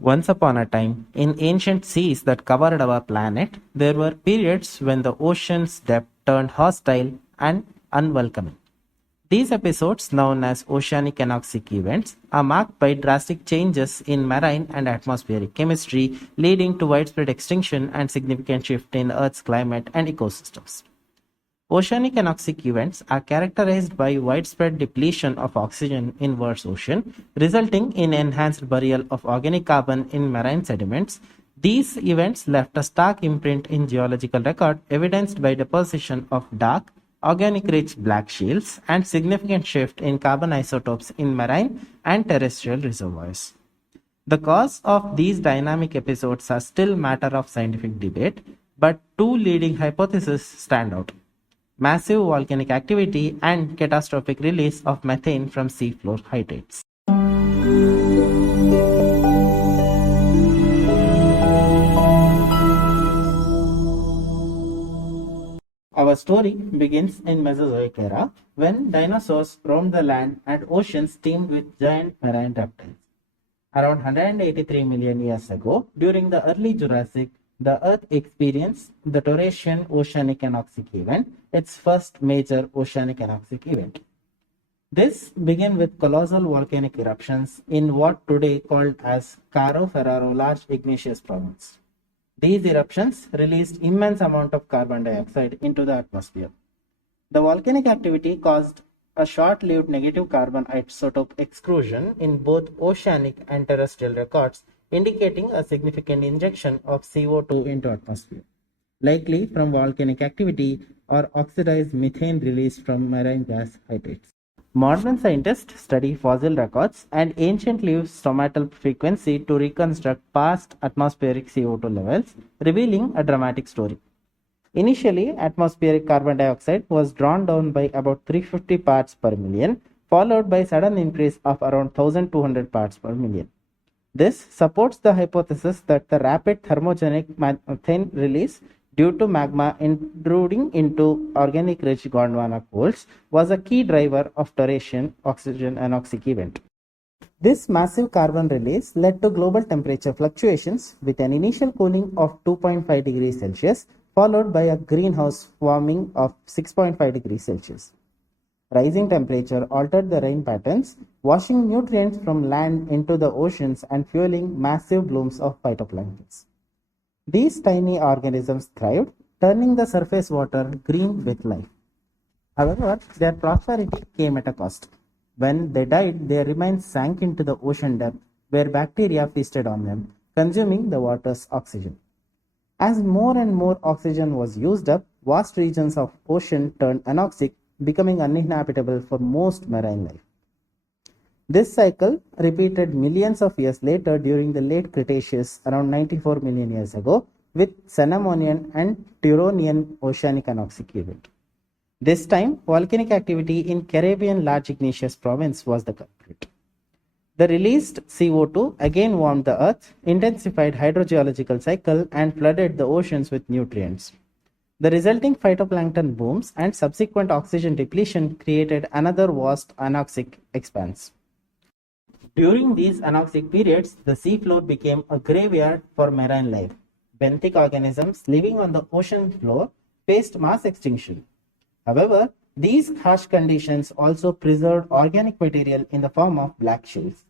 Once upon a time, in ancient seas that covered our planet, there were periods when the ocean's depth turned hostile and unwelcoming. These episodes, known as Oceanic Anoxic Events, are marked by drastic changes in marine and atmospheric chemistry, leading to widespread extinction and significant shift in Earth's climate and ecosystems. Oceanic anoxic events are characterized by widespread depletion of oxygen in world's ocean, resulting in enhanced burial of organic carbon in marine sediments. These events left a stark imprint in geological record, evidenced by deposition of dark, organic-rich black shales and significant shift in carbon isotopes in marine and terrestrial reservoirs. The cause of these dynamic episodes are still matter of scientific debate, but two leading hypotheses stand out: massive volcanic activity and catastrophic release of methane from seafloor hydrates. Our story begins in Mesozoic era when dinosaurs roamed the land and oceans teemed with giant marine reptiles. Around 183 million years ago, during the early Jurassic, the Earth experienced the Torresian Oceanic Anoxic Event, its first major oceanic anoxic event. This began with colossal volcanic eruptions in what today called as Caro Ferraro Large Igneous Province. These eruptions released immense amount of carbon dioxide into the atmosphere. The volcanic activity caused a short-lived negative carbon isotope exclusion in both oceanic and terrestrial records, indicating a significant injection of CO2 into atmosphere, likely from volcanic activity or oxidized methane released from marine gas hydrates. Modern scientists study fossil records and ancient leaf stomatal frequency to reconstruct past atmospheric CO2 levels, revealing a dramatic story. Initially, atmospheric carbon dioxide was drawn down by about 350 parts per million, followed by sudden increase of around 1200 parts per million. This supports the hypothesis that the rapid thermogenic methane release due to magma intruding into organic-rich Gondwana coals was a key driver of Torresian oxygen anoxic event. This massive carbon release led to global temperature fluctuations with an initial cooling of 2.5 degrees Celsius followed by a greenhouse warming of 6.5 degrees Celsius. Rising temperature altered the rain patterns, washing nutrients from land into the oceans and fueling massive blooms of phytoplankton. These tiny organisms thrived, turning the surface water green with life. However, their prosperity came at a cost. When they died, their remains sank into the ocean depth, where bacteria feasted on them, consuming the water's oxygen. As more and more oxygen was used up, vast regions of ocean turned anoxic, becoming uninhabitable for most marine life. This cycle repeated millions of years later during the late Cretaceous, around 94 million years ago, with Cenomanian and Turonian oceanic anoxic event. This time, volcanic activity in Caribbean Large Igneous Province was the culprit. The released CO2 again warmed the Earth, intensified hydrogeological cycle, and flooded the oceans with nutrients. The resulting phytoplankton booms and subsequent oxygen depletion created another vast anoxic expanse. During these anoxic periods, the seafloor became a graveyard for marine life. Benthic organisms living on the ocean floor faced mass extinction. However, these harsh conditions also preserved organic material in the form of black shales.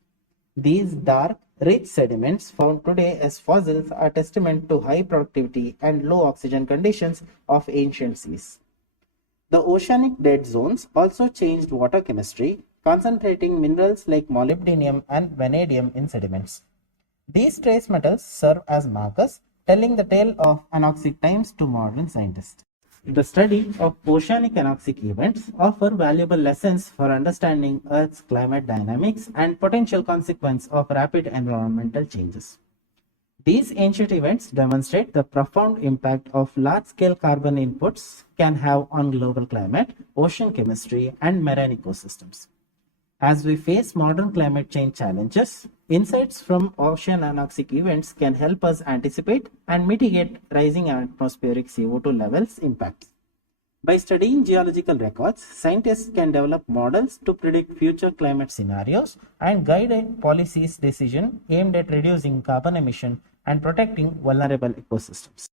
These dark, rich sediments found today as fossils are testament to high productivity and low oxygen conditions of ancient seas. The oceanic dead zones also changed water chemistry, concentrating minerals like molybdenum and vanadium in sediments. These trace metals serve as markers, telling the tale of anoxic times to modern scientists. The study of oceanic anoxic events offer valuable lessons for understanding Earth's climate dynamics and potential consequences of rapid environmental changes. These ancient events demonstrate the profound impact of large-scale carbon inputs can have on global climate, ocean chemistry, and marine ecosystems. As we face modern climate change challenges, insights from ocean anoxic events can help us anticipate and mitigate rising atmospheric CO2 levels impacts. By studying geological records, scientists can develop models to predict future climate scenarios and guide a policy's decision aimed at reducing carbon emission and protecting vulnerable ecosystems.